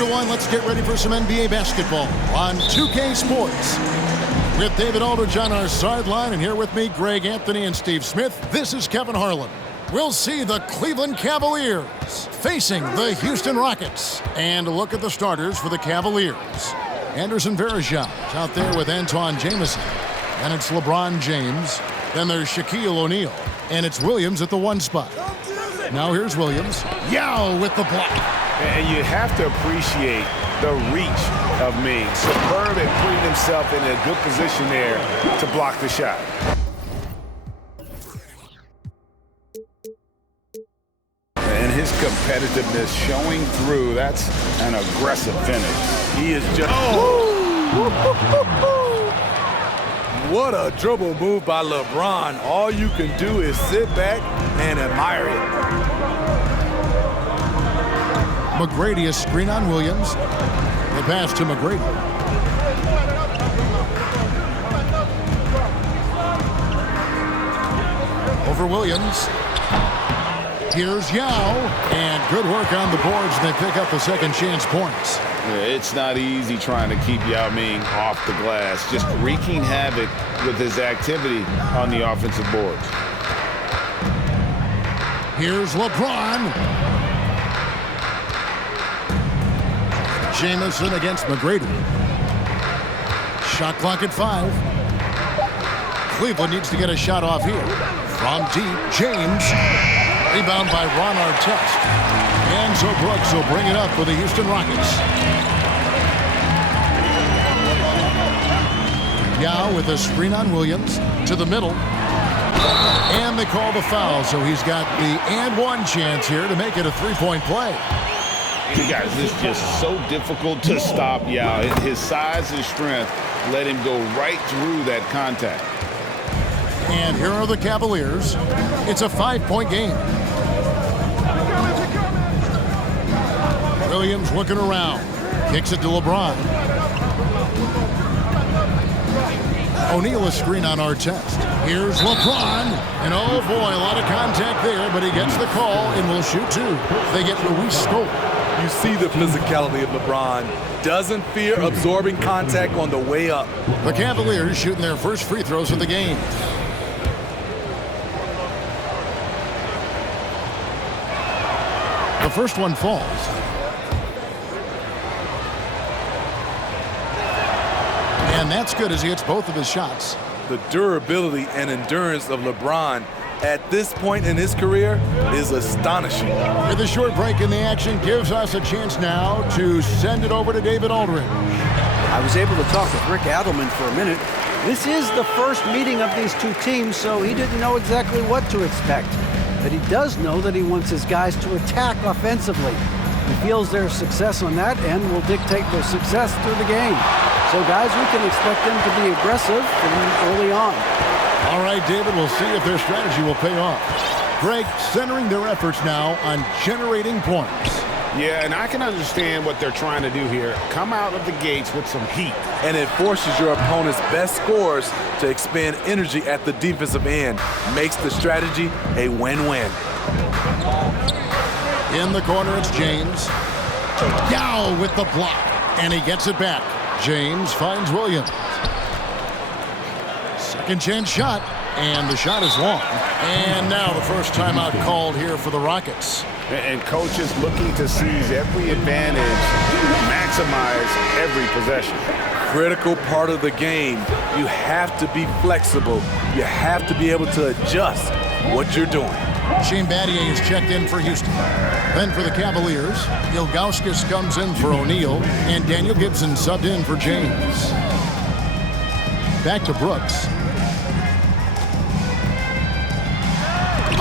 everyone, let's get ready for some NBA basketball on 2K Sports. With David Aldridge on our sideline, and here with me, Greg Anthony and Steve Smith, this is Kevin Harlan. We'll see the Cleveland Cavaliers facing the Houston Rockets. And a look at the starters for the Cavaliers. Anderson Varejao out there with Antawn Jamison. And it's LeBron James. Then there's Shaquille O'Neal. And it's Williams at the 1 spot. Now here's Williams. Yao with the block. And you have to appreciate the reach of Ming. Superb at putting himself in a good position there to block the shot. And his competitiveness showing through. That's an aggressive finish. He is just... What a dribble move by LeBron. All you can do is sit back and admire it. McGrady, a screen on Williams. The pass to McGrady. Over Williams. Here's Yao. And good work on the boards, and they pick up the second chance points. It's not easy trying to keep Yao Ming off the glass, just wreaking havoc with his activity on the offensive boards. Here's LeBron. Jamison against McGrady. Shot clock at 5. Cleveland needs to get a shot off here. From deep, James. Rebound by Ron Artest. And so Brooks will bring it up for the Houston Rockets. Yao with a screen on Williams to the middle. And they call the foul, so he's got the and one chance here to make it a three-point play. You guys, it's just so difficult to stop Yao. His size and strength let him go right through that contact. And here are the Cavaliers. It's a 5-point game. Williams looking around. Kicks it to LeBron. O'Neal a screen on Artest. Here's LeBron. And oh boy, a lot of contact there, but he gets the call and will shoot 2. They get Luis Scola. You see the physicality of LeBron. Doesn't fear absorbing contact on the way up. The Cavaliers shooting their first free throws of the game. The first one falls. And that's good as he hits both of his shots. The durability and endurance of LeBron at this point in his career is astonishing. With a short break in the action gives us a chance now to send it over to David Aldridge. I was able to talk with Rick Adelman for a minute. This is the first meeting of these two teams, so he didn't know exactly what to expect. But he does know that he wants his guys to attack offensively. He feels their success on that and will dictate their success through the game. So guys, we can expect them to be aggressive from early on. All right, David, we'll see if their strategy will pay off. Greg, centering their efforts now on generating points. Yeah, and I can understand what they're trying to do here. Come out of the gates with some heat. And it forces your opponent's best scorers to expend energy at the defensive end. Makes the strategy a win-win. In the corner, it's James. Yao with the block, and he gets it back. James finds Williams. Second chance shot, and the shot is long. And now the first timeout called here for the Rockets. And coaches looking to seize every advantage, maximize every possession. Critical part of the game. You have to be flexible. You have to be able to adjust what you're doing. Shane Battier is checked in for Houston. Then for the Cavaliers, Ilgauskas comes in for O'Neal, and Daniel Gibson subbed in for James. Back to Brooks.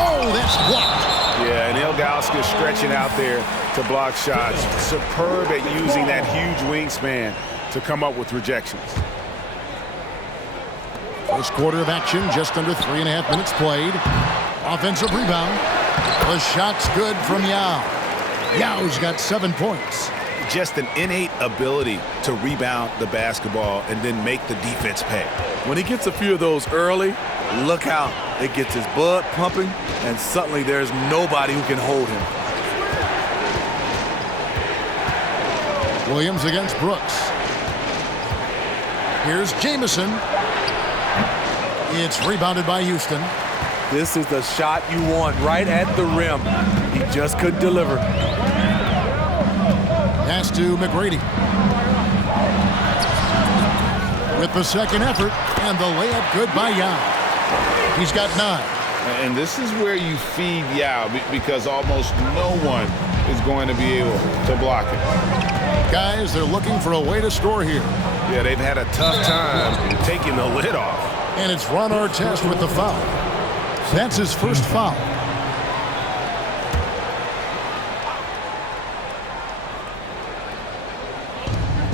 Oh, that's blocked. Yeah, and Ilgauskas stretching out there to block shots. Superb at using that huge wingspan to come up with rejections. First quarter of action, just under 3.5 minutes played. Offensive rebound. The shot's good from Yao. Yao's got 7 points. Just an innate ability to rebound the basketball and then make the defense pay. When he gets a few of those early, look out. It gets his blood pumping, and suddenly there's nobody who can hold him. Williams against Brooks. Here's Jamison. It's rebounded by Houston. This is the shot you want, right at the rim. He just couldn't deliver. Pass to McGrady. With the second effort, and the layup good by Yao. He's got 9. And this is where you feed Yao because almost no one is going to be able to block it. Guys, they're looking for a way to score here. Yeah, they've had a tough time taking the lid off. And it's Ron Artest with the foul. That's his first foul.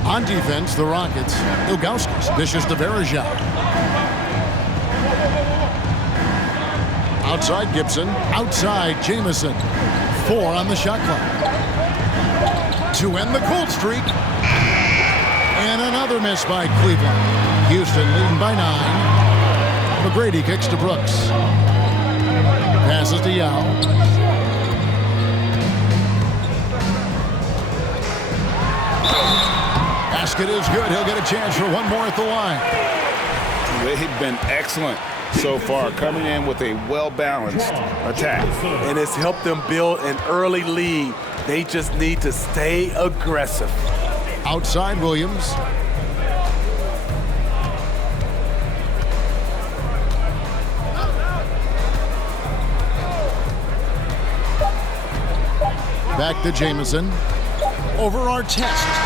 On defense, the Rockets. Ilgauskas dishes to Varejao. Outside Gibson. Outside Jamison. 4 on the shot clock. To end the cold streak. And another miss by Cleveland. Houston leading by 9. McGrady kicks to Brooks. Passes to Yao. Basket is good. He'll get a chance for one more at the line. They've been excellent so far, coming in with a well-balanced attack. And it's helped them build an early lead. They just need to stay aggressive. Outside Williams. Back to Jamison. Over Artest.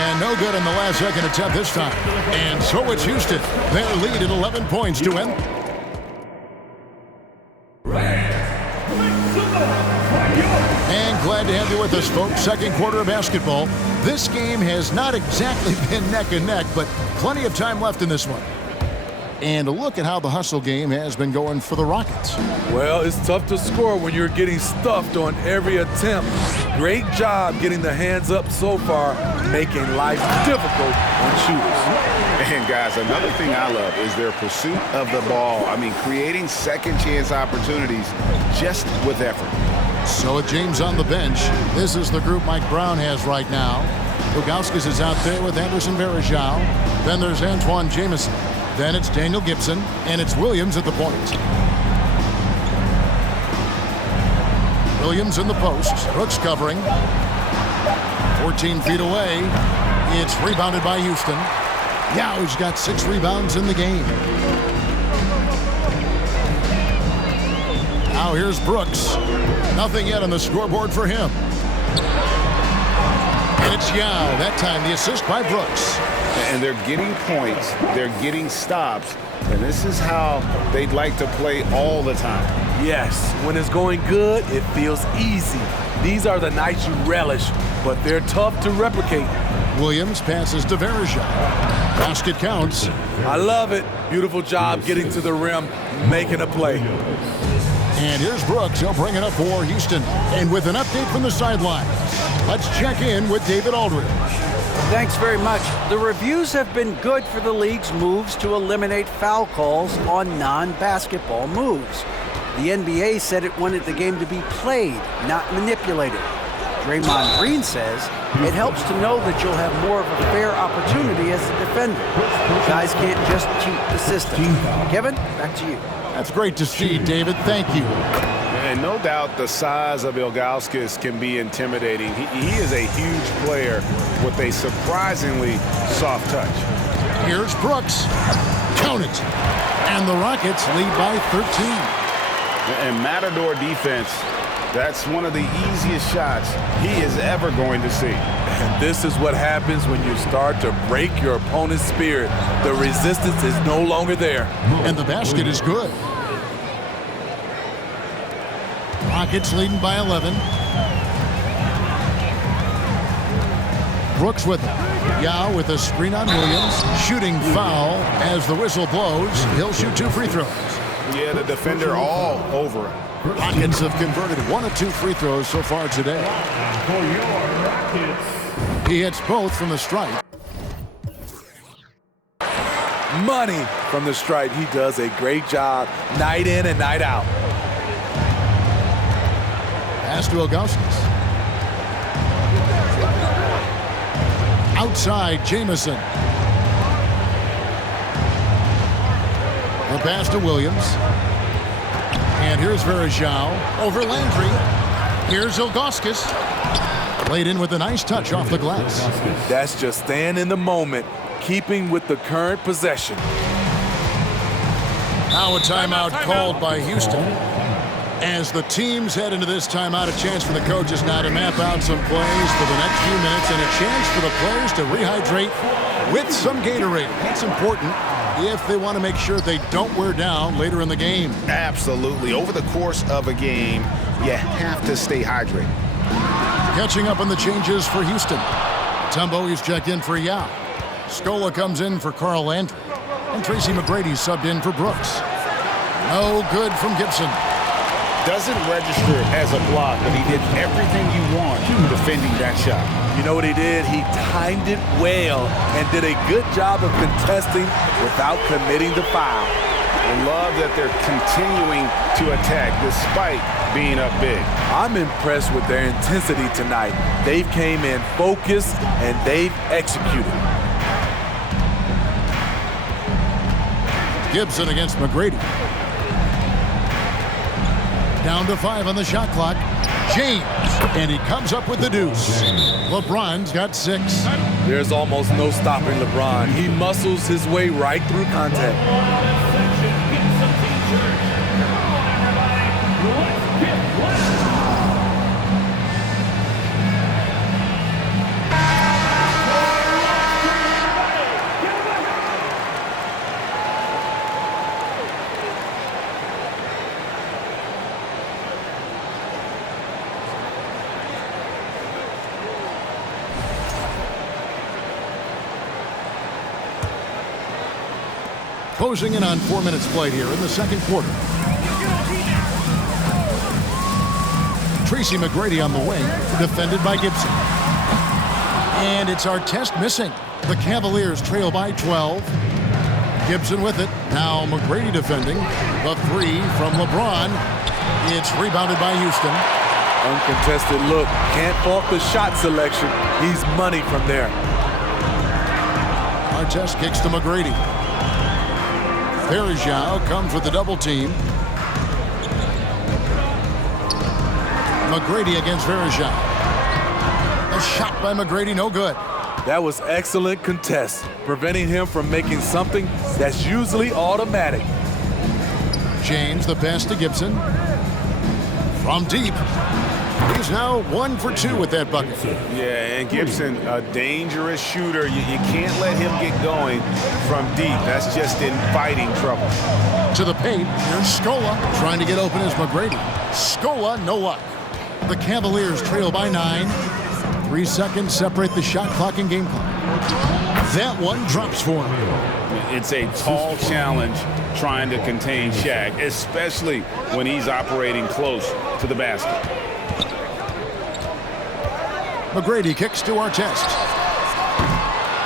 And no good in the last second attempt this time. And so it's Houston. Their lead at 11 points to end. And glad to have you with us, folks. Second quarter of basketball. This game has not exactly been neck and neck, but plenty of time left in this one. And a look at how the hustle game has been going for the Rockets. Well, it's tough to score when you're getting stuffed on every attempt. Great job getting the hands up so far, making life difficult on shooters. And guys, another thing I love is their pursuit of the ball. I mean, creating second chance opportunities just with effort. So with James on the bench, this is the group Mike Brown has right now. Ilgauskas is out there with Anderson Varejao. Then there's Antoine Jamison. Then it's Daniel Gibson, and it's Williams at the point. Williams in the post. Brooks covering. 14 feet away. It's rebounded by Houston. Yao's got 6 rebounds in the game. Now here's Brooks. Nothing yet on the scoreboard for him. And it's Yao. That time the assist by Brooks. And they're getting points, they're getting stops, and this is how they'd like to play all the time. Yes, when it's going good, it feels easy. These are the nights you relish, but they're tough to replicate. Williams passes to Varejao. Basket counts. I love it. Beautiful job getting to the rim, making a play. And here's Brooks. He'll bring it up for Houston. And with an update from the sideline, let's check in with David Aldridge. Thanks very much. The reviews have been good for the league's moves to eliminate foul calls on non-basketball moves. The NBA said it wanted the game to be played, not manipulated. Draymond Green says it helps to know that you'll have more of a fair opportunity as a defender. Guys can't just cheat the system. Kevin, back to you. That's great to see, David. Thank you. And no doubt the size of Ilgauskas can be intimidating. He is a huge player with a surprisingly soft touch. Here's Brooks. Count it. And the Rockets lead by 13. And Matador defense, that's one of the easiest shots he is ever going to see. And this is what happens when you start to break your opponent's spirit. The resistance is no longer there. And the basket is good. Rockets leading by 11. Brooks with it. Yao with a screen on Williams. Shooting foul as the whistle blows. He'll shoot 2 free throws. Yeah, the defender all over it. Rockets have converted 1 of 2 free throws so far today. He hits both from the stripe. Money from the stripe. He does a great job night in and night out. Pass to Ilgauskas. Outside, Jamison. The pass to Williams. And here's Verajao over Landry. Here's Ilgauskas. Laid in with a nice touch off the glass. That's just staying in the moment, keeping with the current possession. Now a timeout called by Houston. As the teams head into this timeout, a chance for the coaches now to map out some plays for the next few minutes and a chance for the players to rehydrate with some Gatorade. That's important if they want to make sure they don't wear down later in the game. Absolutely. Over the course of a game, you have to stay hydrated. Catching up on the changes for Houston. Tumbo is checked in for Yao. Scola comes in for Carl Landry. And Tracy McGrady subbed in for Brooks. No good from Gibson. Doesn't register as a block, but he did everything you want defending that shot. You know what he did? He timed it well and did a good job of contesting without committing the foul. I love that they're continuing to attack despite being up big. I'm impressed with their intensity tonight. They've came in focused and they've executed. Gibson against McGrady. Down to 5 on the shot clock. James, and he comes up with the deuce. LeBron's got 6. There's almost no stopping LeBron. He muscles his way right through contact. Closing in on 4 minutes played here in the second quarter. Tracy McGrady on the wing, defended by Gibson. And it's Artest missing. The Cavaliers trail by 12. Gibson with it. Now McGrady defending. The 3 from LeBron. It's rebounded by Houston. Uncontested look. Can't fault the shot selection. He's money from there. Artest kicks to McGrady. Verajao comes with the double team. McGrady against Verajao. A shot by McGrady, no good. That was excellent contest, preventing him from making something that's usually automatic. James, the pass to Gibson. From deep. He's now 1 for 2 with that bucket. Yeah, and Gibson, a dangerous shooter. You can't let him get going from deep. That's just inviting trouble. To the paint, here's Scola trying to get open as McGrady. Scola, no luck. The Cavaliers trail by 9. 3 seconds separate the shot clock and game clock. That one drops for him. It's a tall challenge trying to contain Shaq, especially when he's operating close to the basket. McGrady kicks to Artest.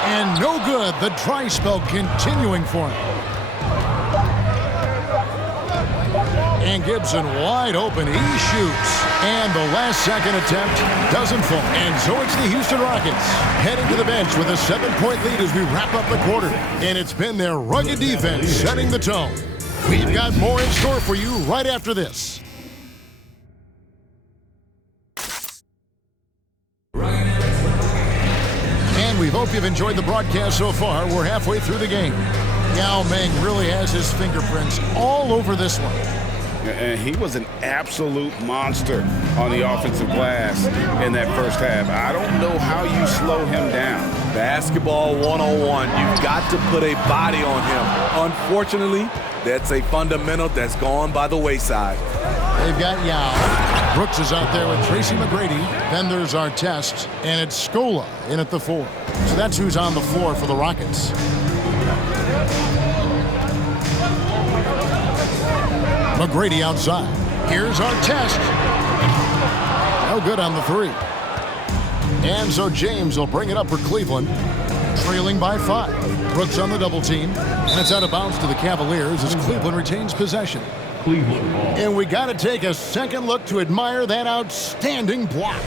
And no good. The dry spell continuing for him. And Gibson wide open. He shoots. And the last second attempt doesn't fall. And so it's the Houston Rockets heading to the bench with a 7-point lead as we wrap up the quarter. And it's been their rugged defense setting the tone. We've got more in store for you right after this. We hope you've enjoyed the broadcast so far. We're halfway through the game. Yao Ming really has his fingerprints all over this one. And he was an absolute monster on the offensive glass in that first half. I don't know how you slow him down. Basketball 101. You've got to put a body on him. Unfortunately, that's a fundamental that's gone by the wayside. They've got Yao. Brooks is out there with Tracy McGrady. Then there's Artest. And it's Scola in at the 4. So that's who's on the floor for the Rockets. McGrady outside. Here's Artest. No good on the 3. And so James will bring it up for Cleveland. Trailing by 5. Brooks on the double team. And it's out of bounds to the Cavaliers as Cleveland retains possession. And we got to take a second look to admire that outstanding block.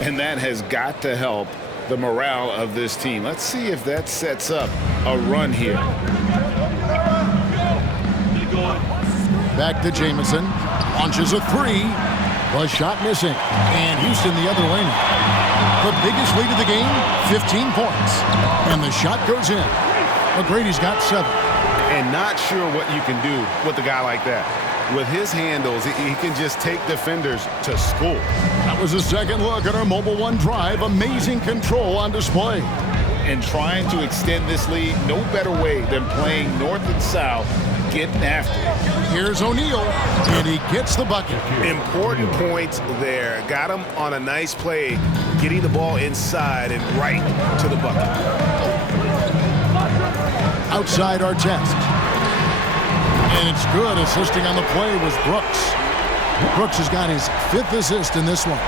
And that has got to help the morale of this team. Let's see if that sets up a run here. Back to Jamison. Launches a three. The shot missing. And Houston the other way now. The biggest lead of the game, 15 points. And the shot goes in. McGrady's got 7. And not sure what you can do with a guy like that. With his handles, he can just take defenders to school. That was a second look at our Mobile One drive. Amazing control on display. And trying to extend this lead, no better way than playing north and south, getting after it. Here's O'Neal, and he gets the bucket. Important points there. Got him on a nice play, getting the ball inside and right to the bucket. Outside our test. And it's good. Assisting on the play was Brooks. Brooks has got his 5th assist in this one.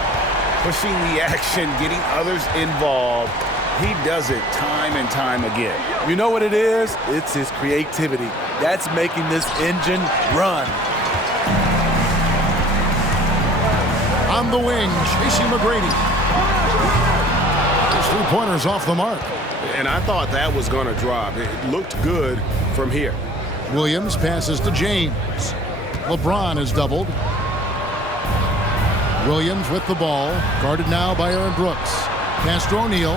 Pushing the action, getting others involved. He does it time and time again. You know what it is? It's his creativity. That's making this engine run. On the wing, Tracy McGrady. His 3-pointer's off the mark. And I thought that was going to drop. It looked good from here. Williams passes to James. LeBron is doubled. Williams with the ball. Guarded now by Aaron Brooks. Pass to O'Neal.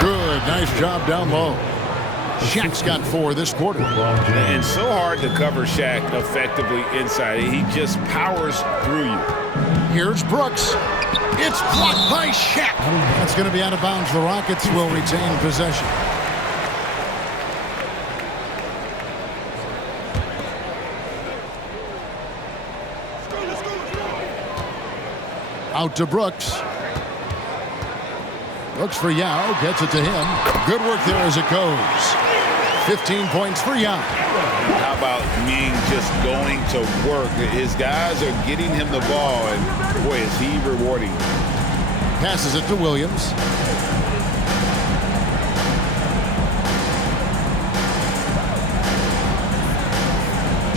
Good. Nice job down low. Shaq's got 4 this quarter. And so hard to cover Shaq effectively inside. He just powers through you. Here's Brooks. It's blocked by Shaq. That's going to be out of bounds. The Rockets will retain possession. Out to Brooks. Looks for Yao. Gets it to him. Good work there as it goes. 15 points for Yao. How about Ming just going to work? His guys are getting him the ball, and boy, is he rewarding. Passes it to Williams.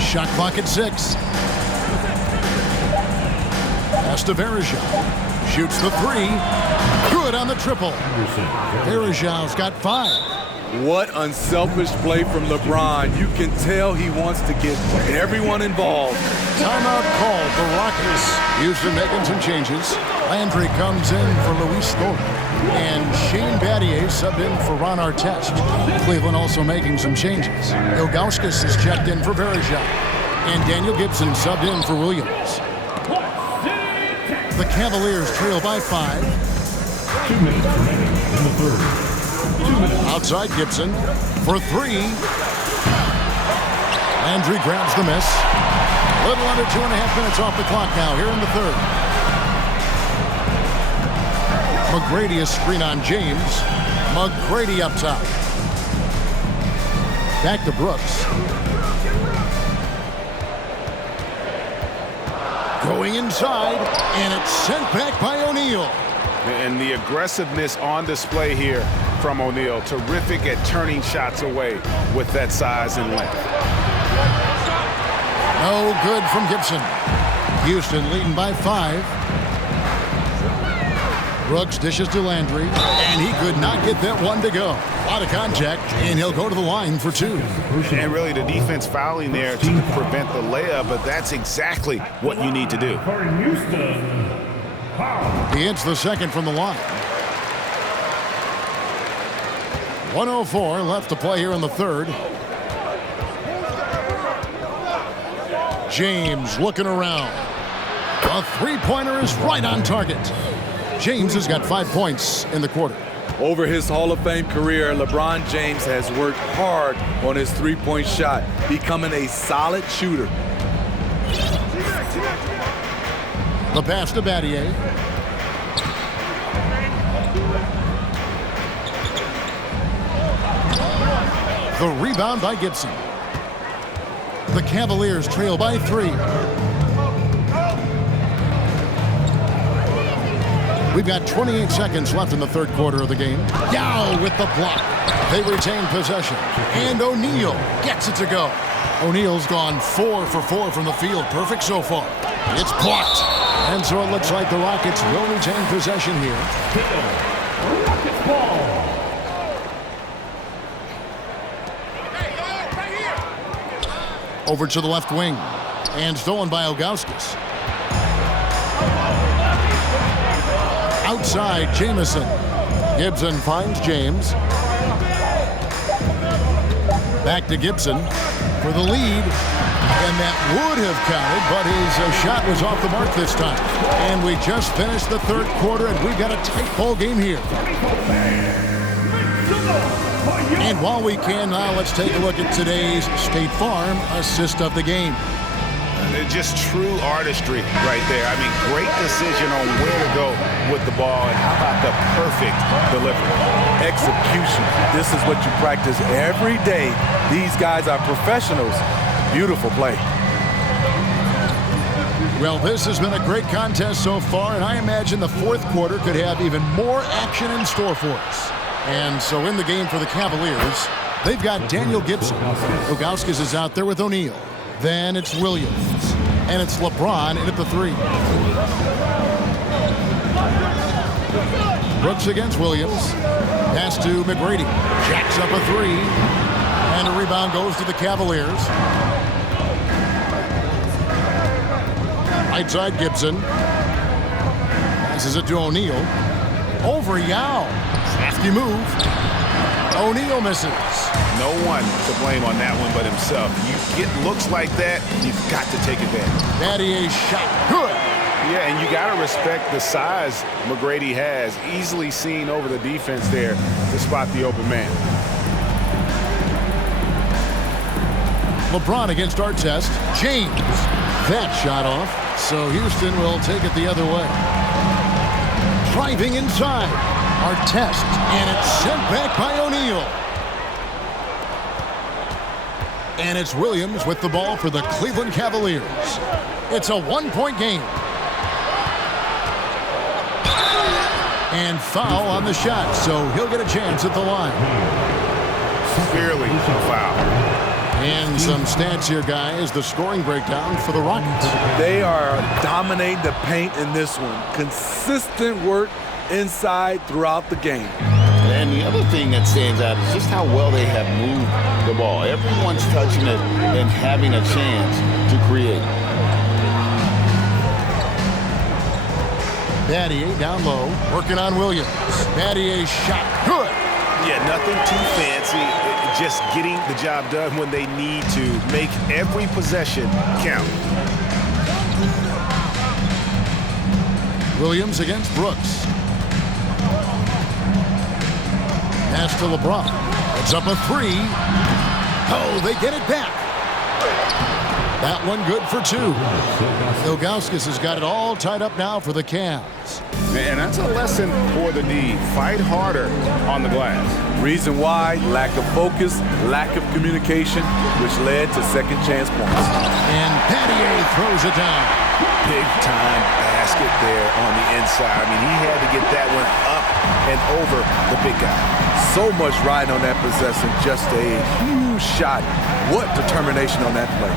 Shot clock at 6. Pass to Verejao. Shoots the 3. Good on the triple. Verejao's got 5. What unselfish play from LeBron. You can tell he wants to get everyone involved. Timeout called the Rockets. Houston making some changes. Landry comes in for Luis Thorpe. And Shane Battier subbed in for Ron Artest. Cleveland also making some changes. Ilgauskas is checked in for Verejao. And Daniel Gibson subbed in for Williams. The Cavaliers trail by 5. 2 minutes remaining in the third. 2 minutes. Outside Gibson for 3. Landry grabs the miss. A little under 2.5 minutes off the clock now here in the third. McGrady a screen on James. McGrady up top. Back to Brooks. Going inside, and it's sent back by O'Neal. And the aggressiveness on display here from O'Neal. Terrific at turning shots away with that size and length. No good from Gibson. Houston leading by 5. Brooks dishes to Landry, and he could not get that one to go. A lot of contact, and he'll go to the line for 2. And really the defense fouling there to prevent the layup, but that's exactly what you need to do. For Houston, He hits the second from the line. 1:04 left to play here in the third. James looking around. A 3-pointer is right on target. James has got 5 points in the quarter. Over his Hall of Fame career, LeBron James has worked hard on his 3-point shot, becoming a solid shooter. The pass to Battier. The rebound by Gibson. The Cavaliers trail by 3. We've got 28 seconds left in the third quarter of the game. Yao with the block. They retain possession. And O'Neal gets it to go. O'Neal's gone 4 for 4 from the field. Perfect so far. It's blocked. And so it looks like the Rockets will retain possession here. Over to the left wing. And stolen by Ilgauskas. Outside, Jamison. Gibson finds James. Back to Gibson for the lead. And that would have counted, but his shot was off the mark this time. And we just finished the third quarter, and we've got a tight ball game here. And while we can now, let's take a look at today's State Farm assist of the game. Just true artistry right there. I mean, great decision on where to go with the ball, and how about the perfect delivery? Execution. This is what you practice every day. These guys are professionals. Beautiful play. Well, this has been a great contest so far, and I imagine the fourth quarter could have even more action in store for us. And so in the game for the Cavaliers, they've got Daniel Gibson. Ilgauskas is out there with O'Neal. Then it's Williams. And it's LeBron in at the 3. Brooks against Williams. Pass to McGrady. Jacks up a 3. And a rebound goes to the Cavaliers. Right side Gibson. Passes it to O'Neal. Over Yao. Crafty move. O'Neal misses. No one to blame on that one but himself. You get looks like that, you've got to take advantage. Battier's shot. Good. Yeah, and you got to respect the size McGrady has. Easily seen over the defense there to spot the open man. LeBron against Artest. James. That shot off. So Houston will take it the other way. Driving inside. Artest. And it's sent back by O'Neal. And it's Williams with the ball for the Cleveland Cavaliers. It's a one-point game. And foul on the shot, so he'll get a chance at the line. Clearly a foul. And some stats here, guys. The scoring breakdown for the Rockets. They are dominating the paint in this one. Consistent work inside throughout the game. And the other thing that stands out is just how well they have moved the ball. Everyone's touching it and having a chance to create. Battier down low, working on Williams. Battier's shot, good. Yeah, nothing too fancy. Just getting the job done when they need to. Make every possession count. Williams against Brooks. Pass to LeBron. It's up a 3. Oh, they get it back. That one good for 2. Ilgauskas has got it all tied up now for the Cavs. And that's a lesson for the D. Fight harder on the glass. Reason why, lack of focus, lack of communication, which led to second chance points. And Battier throws it down. Big time basket there on the inside. I mean, he had to get that one up and over the big guy. So much riding on that possession, just a huge shot. What determination on that play.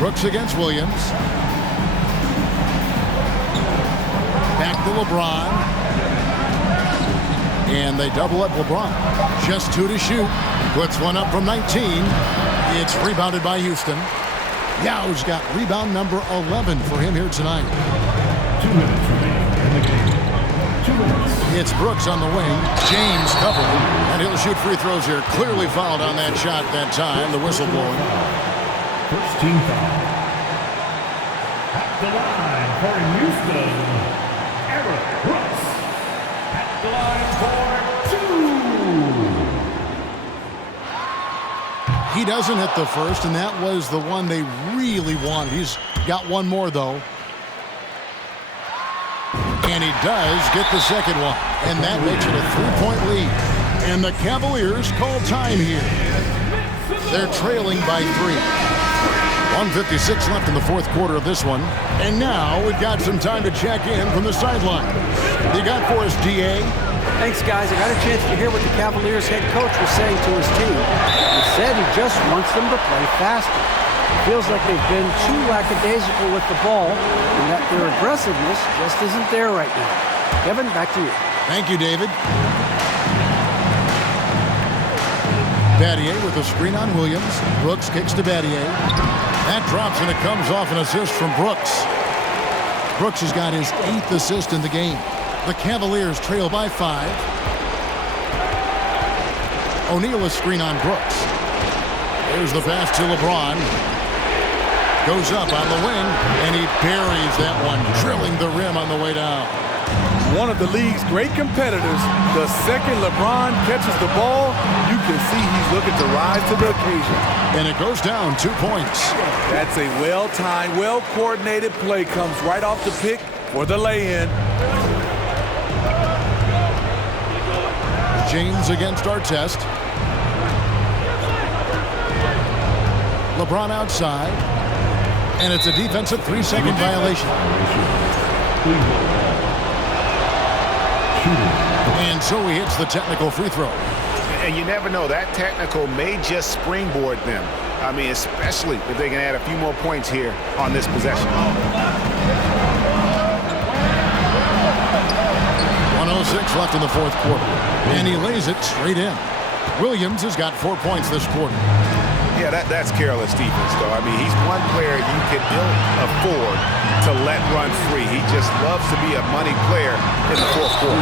Brooks against Williams. Back to LeBron. And they double up LeBron. Just 2 to shoot. Puts one up from 19. It's rebounded by Houston. Yao's got rebound number 11 for him here tonight. 2 minutes remaining in the game. 2 minutes. It's Brooks on the wing. James covering. And he'll shoot free throws here. Clearly fouled on that shot that time. The whistle blowing. First team foul. At the line for Houston, Eric Brooks. At the line for 2. He doesn't hit the first, and that was the one they really wanted. He's got one more, though. And he does get the second one. And that makes it a 3-point lead. And the Cavaliers call time here. They're trailing by 3. 1:56 left in the fourth quarter of this one. And now we've got some time to check in from the sideline. You got for us, DA? Thanks, guys. I got a chance to hear what the Cavaliers head coach was saying to his team. He said he just wants them to play faster. It feels like they've been too lackadaisical with the ball and that their aggressiveness just isn't there right now. Kevin, back to you. Thank you, David. Battier with a screen on Williams. Brooks kicks to Battier. That drops, and it comes off an assist from Brooks. Brooks has got his 8th assist in the game. The Cavaliers trail by 5. O'Neal a screen on Brooks. There's the pass to LeBron. Goes up on the wing, and he buries that one, drilling the rim on the way down. One of the league's great competitors. The second LeBron catches the ball, you can see he's looking to rise to the occasion. And it goes down 2 points. That's a well-timed, well-coordinated play. Comes right off the pick for the lay-in. James against Artest. LeBron outside. And it's a defensive 3-second violation. And so he hits the technical free throw. And you never know, that technical may just springboard them. I mean, especially if they can add a few more points here on this possession. 1:06 left in the fourth quarter. And he lays it straight in. Williams has got 4 points this quarter. Yeah, that's careless defense, though. I mean, he's one player you can ill afford to let run free. He just loves to be a money player in the fourth quarter.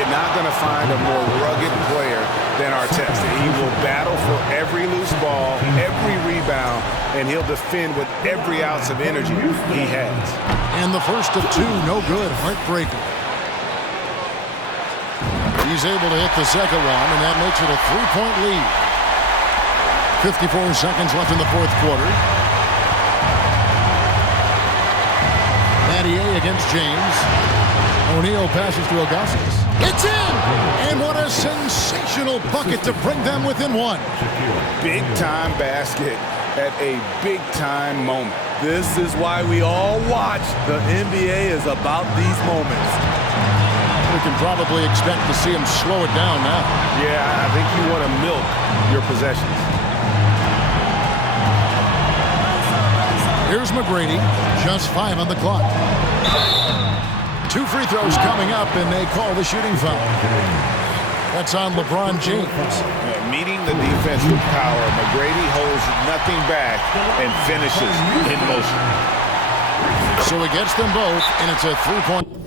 You're not going to find a more rugged player than Artest. He will battle for every loose ball, every rebound, and he'll defend with every ounce of energy he has. And the first of 2, no good. Heartbreaker. He's able to hit the second one, and that makes it a 3-point lead. 54 seconds left in the fourth quarter. Battier against James. O'Neal passes to Augustus. It's in! And what a sensational bucket to bring them within 1. Big-time basket at a big-time moment. This is why we all watch. The NBA is about these moments. We can probably expect to see him slow it down now. Yeah, I think you want to milk your possessions. Here's McGrady, just 5 on the clock. 2 free throws coming up, and they call the shooting foul. That's on LeBron James. Meeting the defensive power, McGrady holds nothing back and finishes in motion. So he gets them both, and it's a 3-point.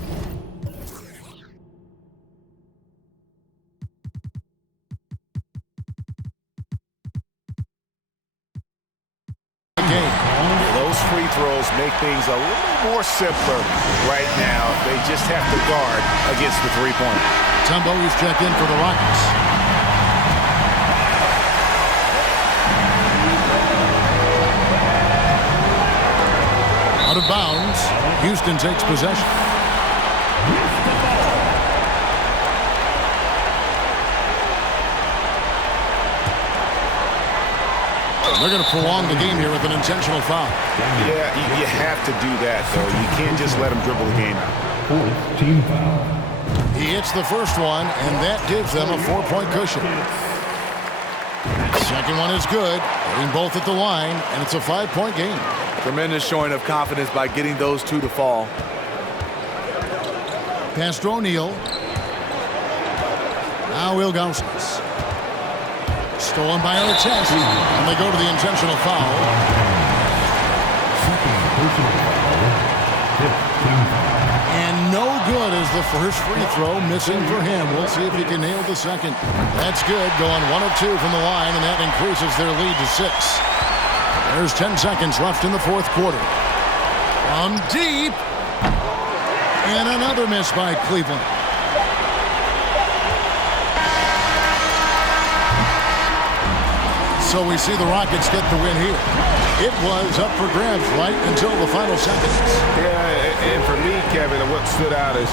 Free throws make things a little more simpler right now. They just have to guard against the three-pointer. Tumbo is checked in for the Rockets. Out of bounds. Houston takes possession. They're going to prolong the game here with an intentional foul. Yeah, you have to do that, though. You can't just let them dribble the game out. 4th team foul. He hits the first one, and that gives them a 4-point cushion. Second one is good, hitting both at the line, and it's a 5-point game. Tremendous showing of confidence by getting those 2 to fall. Pass to O'Neal. Now Ilgauskas. Stolen by Artest, and they go to the intentional foul. And no good is the first free throw, missing for him. We'll see if he can nail the second. That's good, going 1 of 2 from the line, and that increases their lead to 6. There's 10 seconds left in the fourth quarter. From deep, and another miss by Cleveland. So we see the Rockets get the win here. It was up for grabs right until the final seconds. Yeah, and for me, Kevin, what stood out is